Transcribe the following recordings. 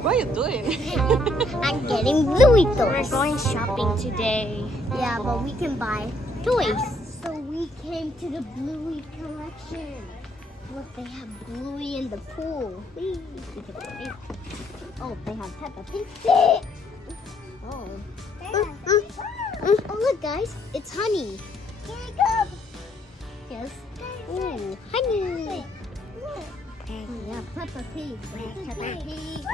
What are you doing? I'm getting Bluey toys. We're going shopping today. Yeah, but we can buy toys. So we came to the Bluey collection. Look, they have Bluey in the pool. Whee! Oh, they have Peppa Pig. Oh. Oh, look, guys, it's honey. Yes. Ooh, honey. Yeah, Peppa Pig. Peppa Pig.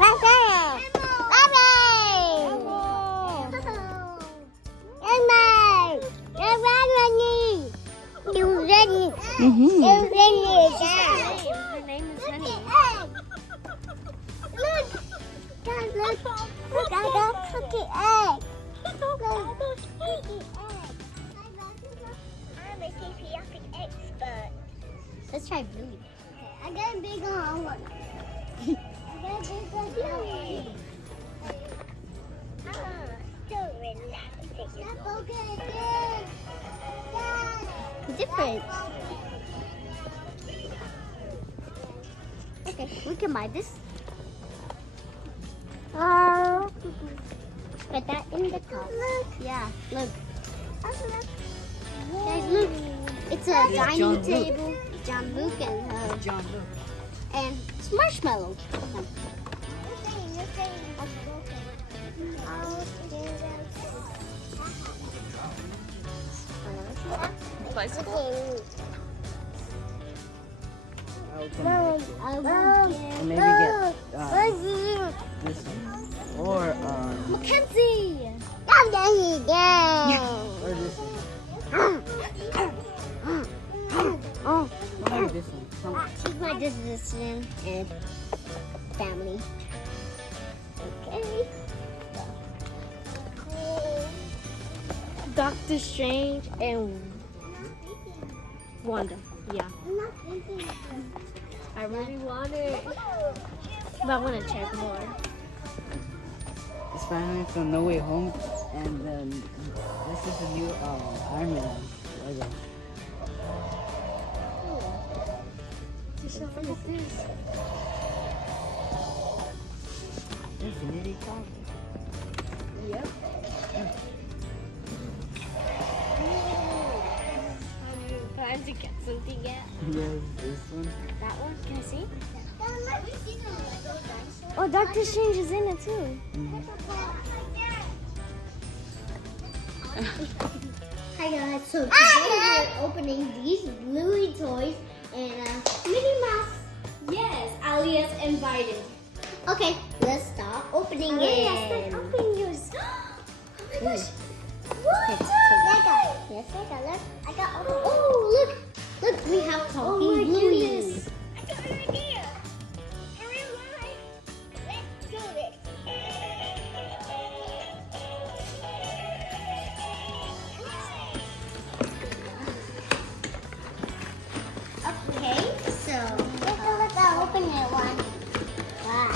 Her name is Honey. Look, guys, look. Look, I got cookie egg. Look, cookie egg. I'm a CPR expert. Let's try Bluey. I got a big one. I got a big one. Bluey. So relaxing. That's okay. Different. Okay, we can buy this. Put that in the cup. Yeah, look. Guys, look. It's a dining table. John Luke and John Luke. and it's marshmallow. Bicycle. And maybe get this one. Or Mackenzie. I'm going to or this one. Oh, Maybe this one. she's my decision and family. Okay. Doctor Strange and Wanda. Yeah. I really want it. But I want to check more. It's finally from No Way Home, and then this is a new Iron Man logo. What is this? Infinity Comics. Yep. Trying to get something yet? Yes, this one. That one? Can I see? Oh, Doctor Strange is in it too. Hi guys, so today we're opening these Bluey toys and Minnie Mouse. Yes, alias invited. Okay, let's start opening it. Open yours. Oh my gosh. Yes, look. I got oh, look, we have talking Oh my Bluey. goodness. I got an idea. Hurry up, let's do this. Okay, so let's open it one. Wow.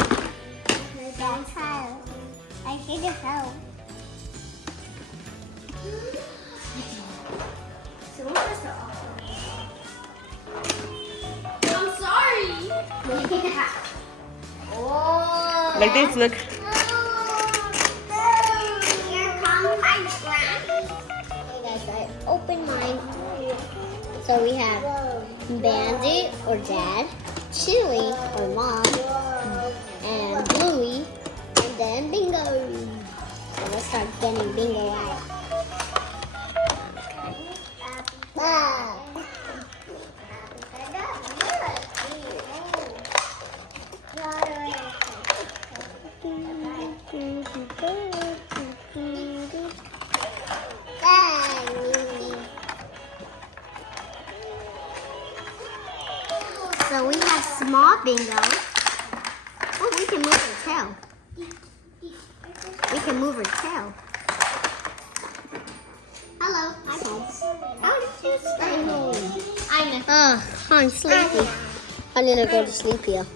That's how. I see the how. So what is the offer? I'm sorry. Oh. Like this, look. Here comes my friend. Hey guys, I opened mine. So we have Bandit or Dad, Chili or Mom, and Bluey, and then Bingo. So let's start getting Bingo out. So we have small Bingo. Oh, we can move her tail. We can move her tail. Hello. Hi, Mom. I'm sleepy. I need to go to sleep here.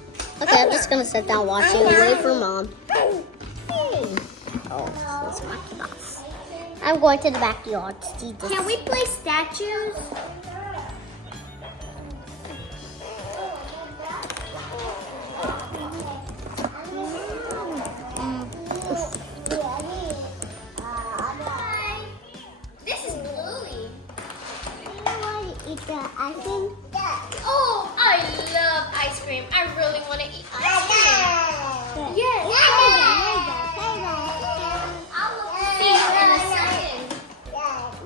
Okay, I'm just gonna sit down watching and wait for Mom. Oh, that's my boss. I'm going to the backyard to see this. Can we play statues? This is Bluey. You want to eat the ice cream? Oh, I love ice cream. I really want to eat ice cream. Yes. I'll see you in a second.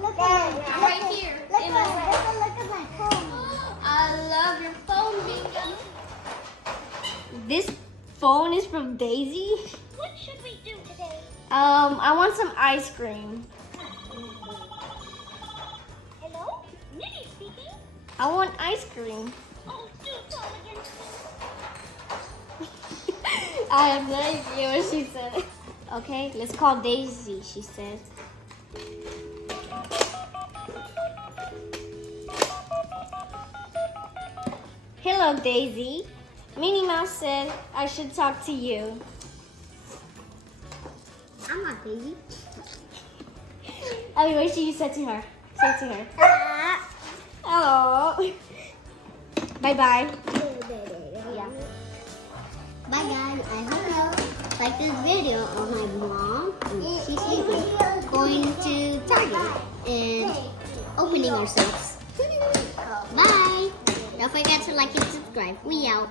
Look at I'm right here. Look at my phone. I love your phone, Bingo. This phone is from Daisy. What should we do today? I want some ice cream. Hello? Nitty speaking. I want ice cream. Oh, do call again. I have no idea what she said. Okay, let's call Daisy, she said. Hello, Daisy. Minnie Mouse said I should talk to you. I'm not Daisy. I mean, what should you say to her? Say to her. Hello. Bye-bye. Yeah. Bye guys. I hope you like this video of my mom and she's sleeping, going to Target and opening ourselves. Bye. Don't forget to like and subscribe. We out.